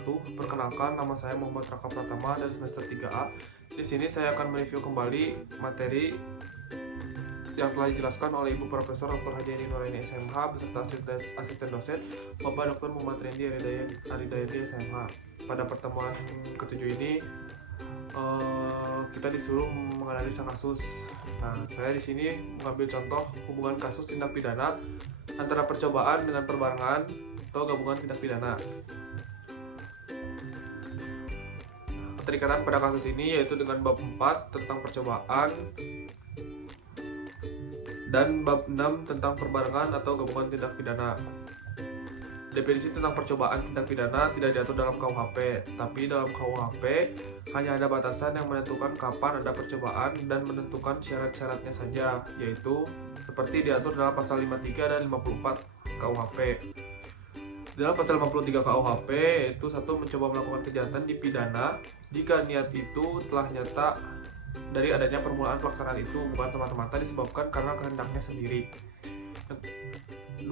wabarakatuh. Perkenalkan, nama saya Muhammad Raka Pratama dari semester 3A. Di sini saya akan mereview kembali materi yang telah dijelaskan oleh Ibu Profesor Dr. Haji Eni Nuraini SMH beserta asisten dosen Bapak Dr. Muhammad Rendi Aridayati SMH. Pada pertemuan ketujuh ini kita disuruh menganalisa kasus. Nah, saya di sini mengambil contoh hubungan kasus tindak pidana antara percobaan dengan perbarengan atau gabungan tindak pidana. Keterikatan pada kasus ini yaitu dengan bab 4 tentang percobaan dan bab 6 tentang perbarengan atau gabungan tindak pidana. Definisi tentang percobaan tindak pidana tidak diatur dalam KUHP, tapi dalam KUHP hanya ada batasan yang menentukan kapan ada percobaan dan menentukan syarat-syaratnya saja, yaitu seperti diatur dalam pasal 53 dan 54 KUHP. Dalam pasal 53 KUHP, yaitu 1. Mencoba melakukan kejahatan dipidana jika niat itu telah nyata dari adanya permulaan pelaksanaan itu, bukan semata-mata disebabkan karena kehendaknya sendiri. 2.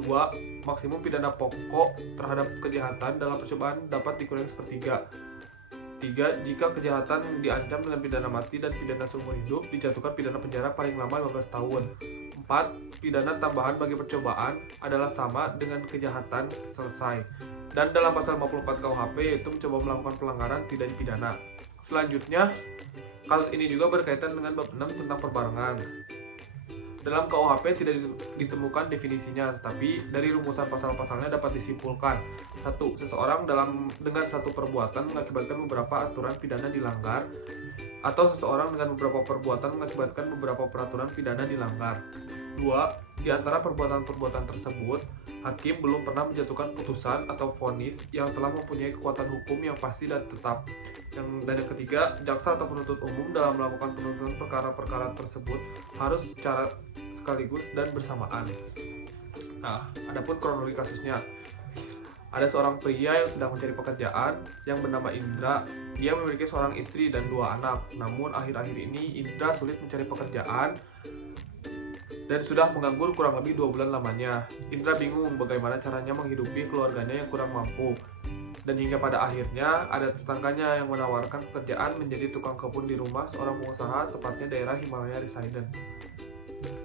Maksimum pidana pokok terhadap kejahatan dalam percobaan dapat dikurangi sepertiga. 3. Jika kejahatan diancam dengan pidana mati dan pidana seumur hidup, dijatuhkan pidana penjara paling lama 15 tahun. 4. Pidana tambahan bagi percobaan adalah sama dengan kejahatan selesai. Dan dalam pasal 54 KUHP yaitu mencoba melakukan pelanggaran tidak dipidana. Selanjutnya, kasus ini juga berkaitan dengan bab 6 tentang perbarengan. Dalam KUHP tidak ditemukan definisinya, tetapi dari rumusan pasal-pasalnya dapat disimpulkan. 1. Seseorang dengan satu perbuatan mengakibatkan beberapa aturan pidana dilanggar, atau seseorang dengan beberapa perbuatan mengakibatkan beberapa peraturan pidana dilanggar. 2. Di antara perbuatan-perbuatan tersebut, hakim belum pernah menjatuhkan putusan atau vonis yang telah mempunyai kekuatan hukum yang pasti dan tetap. Dan yang ketiga, jaksa atau penuntut umum dalam melakukan penuntutan perkara-perkara tersebut harus secara sekaligus dan bersamaan. Nah, adapun kronologi kasusnya, ada seorang pria yang sedang mencari pekerjaan yang bernama Indra. Dia memiliki seorang istri dan 2 anak. Namun akhir-akhir ini Indra sulit mencari pekerjaan dan sudah menganggur kurang lebih 2 bulan lamanya. Indra bingung bagaimana caranya menghidupi keluarganya yang kurang mampu. Dan hingga pada akhirnya ada tetangganya yang menawarkan pekerjaan menjadi tukang kebun di rumah seorang pengusaha, tepatnya daerah Himalaya Residen.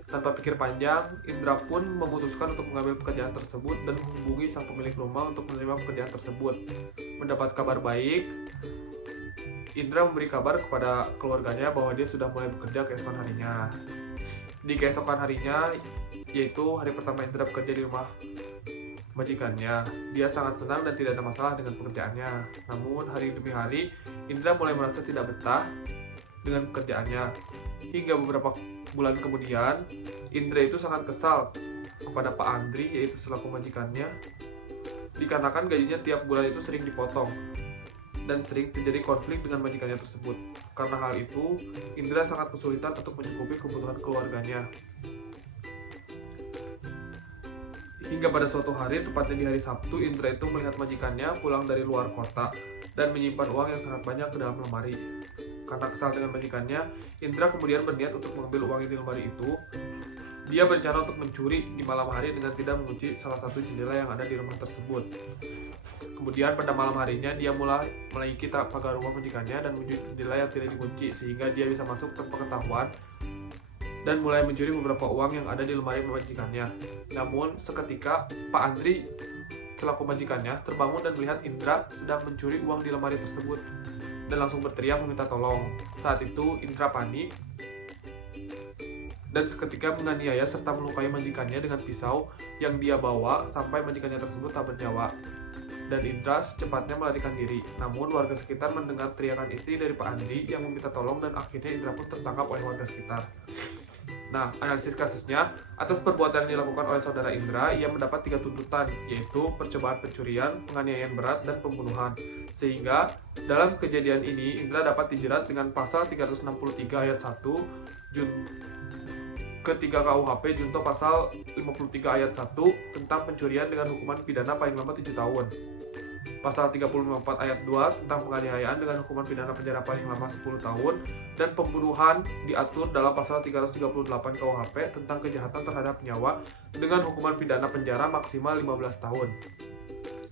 Tanpa pikir panjang, Indra pun memutuskan untuk mengambil pekerjaan tersebut dan menghubungi sang pemilik rumah untuk menerima pekerjaan tersebut. Mendapat kabar baik, Indra memberi kabar kepada keluarganya bahwa dia sudah mulai bekerja keesokan harinya. Di keesokan harinya, yaitu hari pertama Indra bekerja di rumah majikannya, dia sangat senang dan tidak ada masalah dengan pekerjaannya. Namun hari demi hari, Indra mulai merasa tidak betah dengan pekerjaannya. Hingga beberapa bulan kemudian, Indra itu sangat kesal kepada Pak Andri, yaitu selaku majikannya, dikarenakan gajinya tiap bulan itu sering dipotong dan sering terjadi konflik dengan majikannya tersebut. Karena hal itu, Indra sangat kesulitan untuk mencukupi kebutuhan keluarganya. Hingga pada suatu hari, tepatnya di hari Sabtu, Indra itu melihat majikannya pulang dari luar kota dan menyimpan uang yang sangat banyak ke dalam lemari. Karena kesal dengan majikannya, Indra kemudian berniat untuk mengambil uang di lemari itu. Dia berencana untuk mencuri di malam hari dengan tidak mengunci salah satu jendela yang ada di rumah tersebut. Kemudian pada malam harinya, dia mulai menaiki pagar rumah majikannya dan menuju jendela yang tidak dikunci, sehingga dia bisa masuk tanpa ketahuan dan mulai mencuri beberapa uang yang ada di lemari majikannya. Namun seketika Pak Andri selaku majikannya terbangun dan melihat Indra sedang mencuri uang di lemari tersebut dan langsung berteriak meminta tolong. Saat itu Indra panik dan seketika menganiaya serta melukai majikannya dengan pisau yang dia bawa sampai majikannya tersebut tak bernyawa. Dan Indra secepatnya melarikan diri. Namun warga sekitar mendengar teriakan istri dari Pak Andri yang meminta tolong dan akhirnya Indra pun tertangkap oleh warga sekitar. Nah, analisis kasusnya, atas perbuatan yang dilakukan oleh saudara Indra, ia mendapat 3 tuntutan, yaitu percobaan pencurian, penganiayaan berat, dan pembunuhan. Sehingga, dalam kejadian ini, Indra dapat dijerat dengan pasal 363 ayat 1, ketiga KUHP junto pasal 53 ayat 1 tentang pencurian dengan hukuman pidana paling lama 7 tahun. Pasal 34 ayat 2 tentang penganiayaan dengan hukuman pidana penjara paling lama 10 tahun, dan pembunuhan diatur dalam pasal 338 KUHP tentang kejahatan terhadap nyawa dengan hukuman pidana penjara maksimal 15 tahun.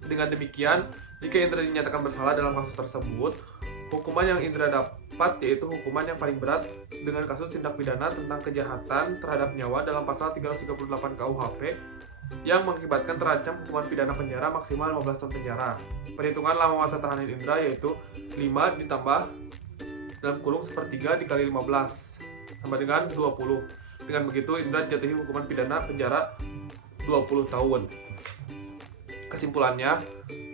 Dengan demikian, Jika Indra dinyatakan bersalah dalam kasus tersebut, hukuman yang Indra dapat yaitu hukuman yang paling berat dengan kasus tindak pidana tentang kejahatan terhadap nyawa dalam pasal 338 KUHP yang mengakibatkan terancam hukuman pidana penjara maksimal 15 tahun penjara. Perhitungan lama masa tahanan Indra yaitu 5 ditambah dalam kurung 1/3 dikali 15 sama dengan 20. Dengan begitu Indra dijatuhi hukuman pidana penjara 20 tahun. Kesimpulannya,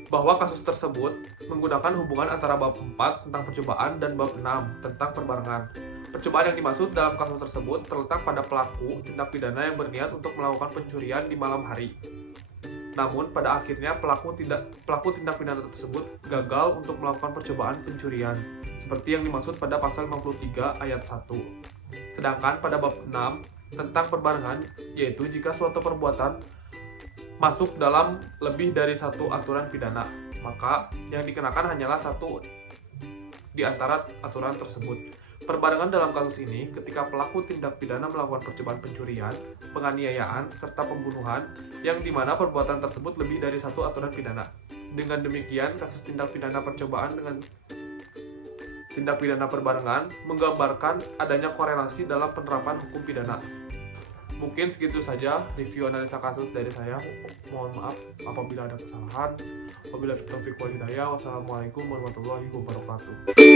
bahwa kasus tersebut menggunakan hubungan antara bab 4 tentang percobaan dan bab 6 tentang perbarengan. Percobaan yang dimaksud dalam kasus tersebut terletak pada pelaku tindak pidana yang berniat untuk melakukan pencurian di malam hari. Namun, pada akhirnya pelaku tindak pidana tersebut gagal untuk melakukan percobaan pencurian, seperti yang dimaksud pada pasal 53 ayat 1. Sedangkan pada bab 6 tentang perbarengan, yaitu jika suatu perbuatan masuk dalam lebih dari satu aturan pidana, maka yang dikenakan hanyalah satu di antara aturan tersebut. Perbarengan dalam kasus ini ketika pelaku tindak pidana melakukan percobaan pencurian, penganiayaan, serta pembunuhan yang dimana perbuatan tersebut lebih dari satu aturan pidana. Dengan demikian, kasus tindak pidana percobaan dengan tindak pidana perbarengan menggambarkan adanya korelasi dalam penerapan hukum pidana. Mungkin segitu saja review analisa kasus dari saya. Mohon maaf apabila ada kesalahan. Wabillahi taufiq wal hidayah. Wassalamualaikum warahmatullahi wabarakatuh.